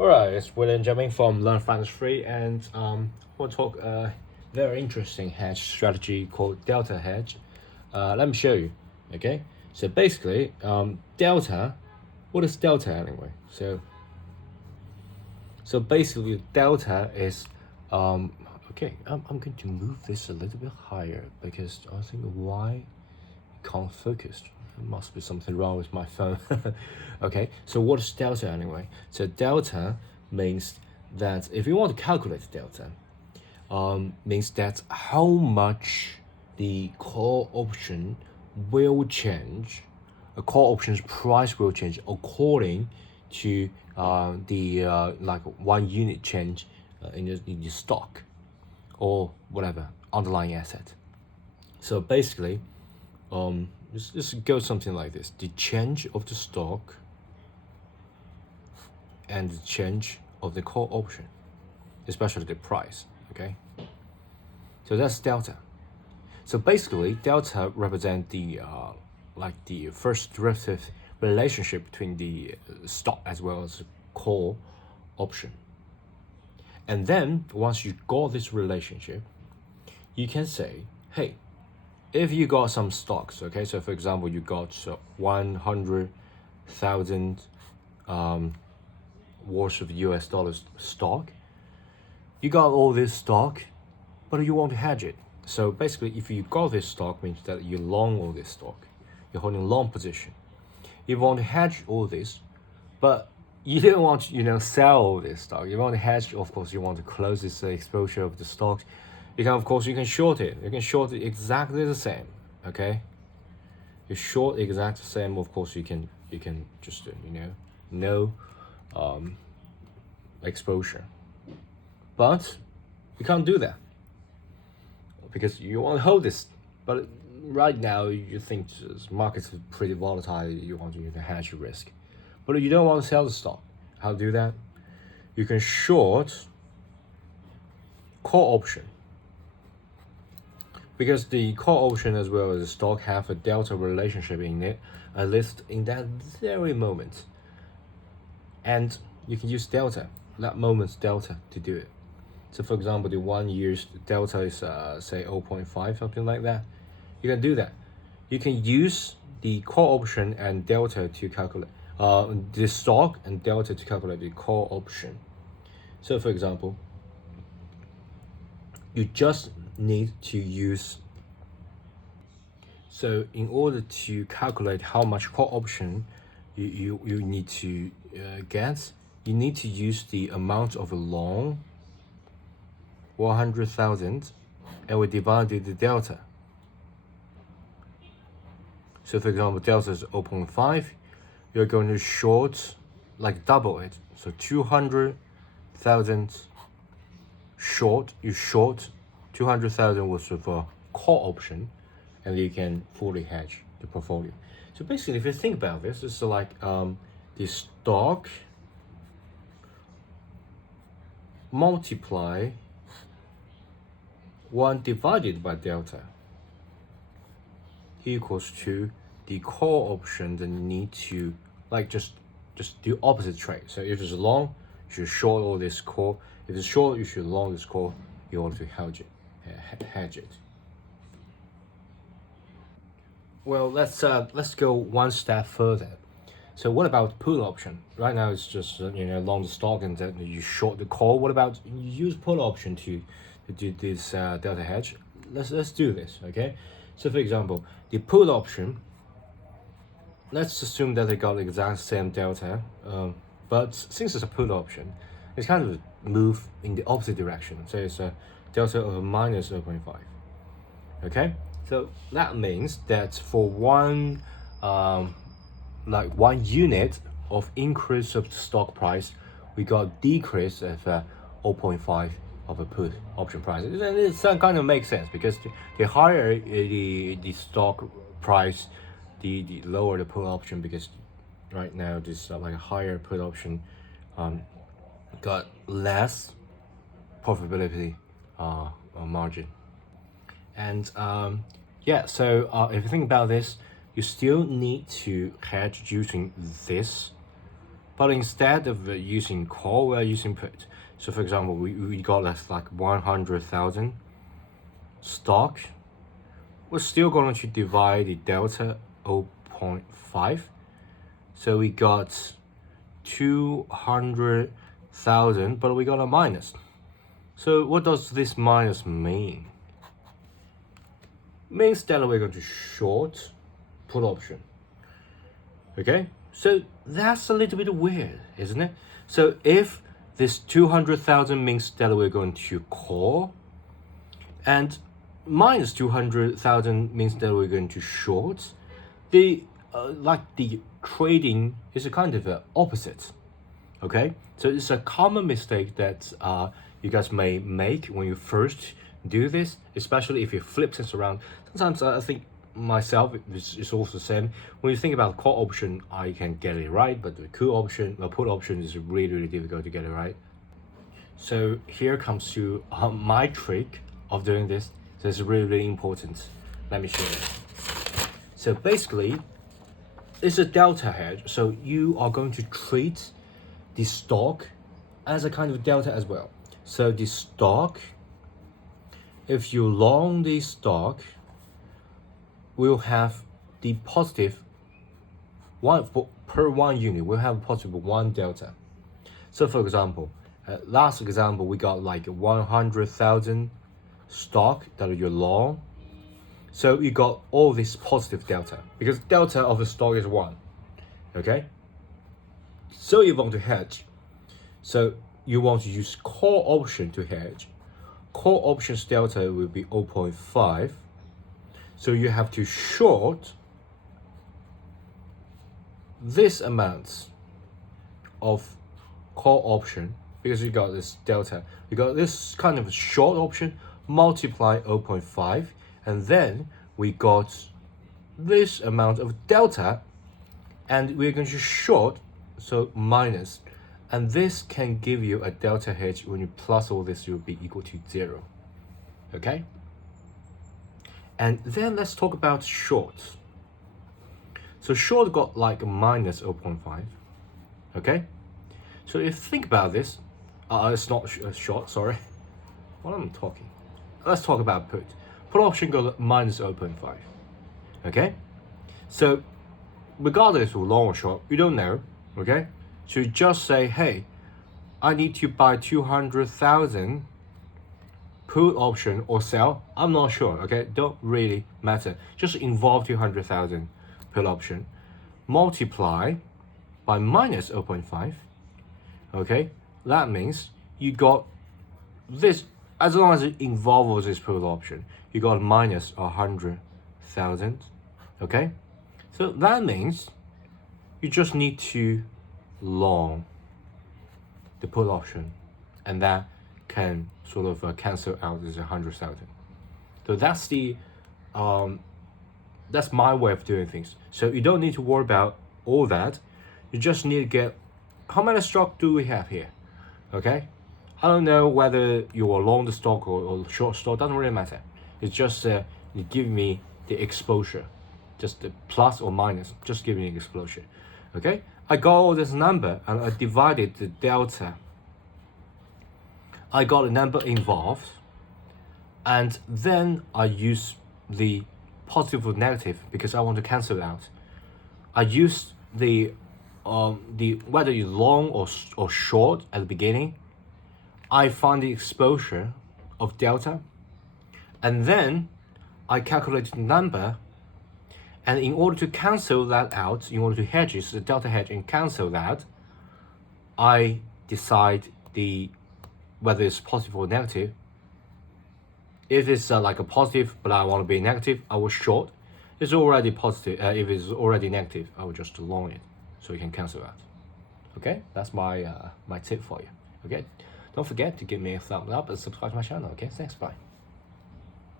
Alright, it's William jumping from Learn Finance Free, and we'll talk a very interesting hedge strategy called Delta hedge. Let me show you. Okay, so basically, Delta. What is Delta anyway? So basically, Delta is okay. I'm going to move this a little bit higher because I think why can't focus. There must be something wrong with my phone. Okay, so what is delta anyway? So delta means that if you want to calculate delta, means that how much the call option will change, a call option's price will change according to the like 1 unit change in the stock or whatever underlying asset. So basically, this goes something like this: the change of the stock and the change of the call option, especially the price. Okay, so that's delta. So basically, delta represents the like the first derivative relationship between the stock as well as the call option. And then once you got this relationship, you can say, hey, if you got some stocks, okay, so for example, you got 100,000 worth of US dollars stock, you got all this stock, but you want to hedge it. So basically, if you got this stock, means that you long all this stock, you're holding a long position. You want to hedge all this, but you don't want to, sell all this stock. You want to hedge, of course, you want to close this exposure of the stocks. You can short it. You can short it exactly the same. Okay. You short exactly the same. Of course, you can just no exposure, but you can't do that because you want to hold this. But right now, you think the market is pretty volatile. You want to hedge your risk, but you don't want to sell the stock. How to do that? You can short call option. Because the call option as well as the stock have a delta relationship in it, at least in that very moment. And you can use delta, that moment's delta, to do it. So for example, the 1 year's delta is say 0.5, something like that. You can do that. You can use the call option and delta to calculate the stock and delta to calculate the call option. So for example, you just need to use. So in order to calculate how much call option you need to get, you need to use the amount of a long 100,000 and we divided the delta. So for example, delta is 0.5, you're going to short, like double it. So 200,000 short, you short 200,000 worth of a call option, and you can fully hedge the portfolio. So basically, if you think about this, it's like the stock multiply 1 divided by delta equals to the call option that you need to just do opposite trade. So if it's long, you should short all this call. If it's short, you should long this call in order to hedge it. Well, let's go one step further. So what about put option? Right now it's just long the stock and then you short the call. What about you use put option to do this delta hedge? Let's do this. Okay. So for example, the put option. Let's assume that they got the exact same delta, but since it's a put option, it's kind of move in the opposite direction. So it's a delta of minus 0.5. Okay, so that means that for one 1 unit of increase of the stock price, we got decrease of 0.5 of a put option price. And it kind of makes sense because the higher the stock price, the lower the put option, because right now this like a higher put option got less profitability margin. And yeah, so if you think about this, you still need to hedge using this but instead of using call, we're using put. So for example, we got less like 100,000 stock. We're still going to divide the delta 0.5. So we got 200,000, but we got a minus. So what does this minus mean? Means that we're going to short put option. Okay, so that's a little bit weird, isn't it? So if this 200,000 means that we're going to call, and minus 200,000 means that we're going to short, the the trading is a kind of opposite. Okay, so it's a common mistake that you guys may make when you first do this, especially if you flip things around. Sometimes I think myself it's also the same. When you think about call option, I can get it right, but the put option is really difficult to get it right. So here comes to my trick of doing this. So it's really important. Let me show you. So basically, it's a delta hedge. So you are going to treat the stock as a kind of delta as well. So the stock, if you long the stock, we'll have the positive one per 1 unit. We'll have positive 1 delta. So for example, last example, we got like 100,000 stock that you're long. So you got all this positive delta because delta of the stock is 1. Okay. So you want to hedge. So you want to use call option to hedge. Call options delta will be 0.5. So you have to short this amount of call option because you got this delta. You got this kind of short option, multiply 0.5, and then we got this amount of delta, and we're going to short, so minus, and this can give you a delta hedge. When you plus all this, you'll be equal to 0. Okay? And then let's talk about short. So short got like a minus 0.5. Okay? So if you think about this, it's not short, sorry. What am I talking? Let's talk about put. Put option got minus 0.5. Okay? So regardless of long or short, you don't know. Okay? So you just say, hey, I need to buy 200,000 put option or sell. I'm not sure. Okay? Don't really matter. Just involve 200,000 put option. Multiply by minus 0.5. Okay? That means you got this, as long as it involves this put option, you got minus 100,000. Okay? So that means you just need to long the put option, and that can sort of cancel out this 100,000. So that's the that's my way of doing things. So you don't need to worry about all that. You just need to get how many stock do we have here. Okay, I don't know whether you are long the stock or short stock, doesn't really matter. It's just you give me the exposure, just the plus or minus, just give me the exposure. Okay, I got all this number and I divided the delta. I got a number involved, and then I use the positive or negative because I want to cancel it out. I use the whether you long or short at the beginning. I find the exposure of delta, and then I calculate the number. And in order to cancel that out, in order to hedge it, the delta hedge and cancel that, I decide whether it's positive or negative. If it's like a positive, but I want to be negative, I will short. It's already positive. If it's already negative, I will just long it, so you can cancel that. Okay, that's my my tip for you. Okay, don't forget to give me a thumbs up and subscribe to my channel. Okay, thanks, bye.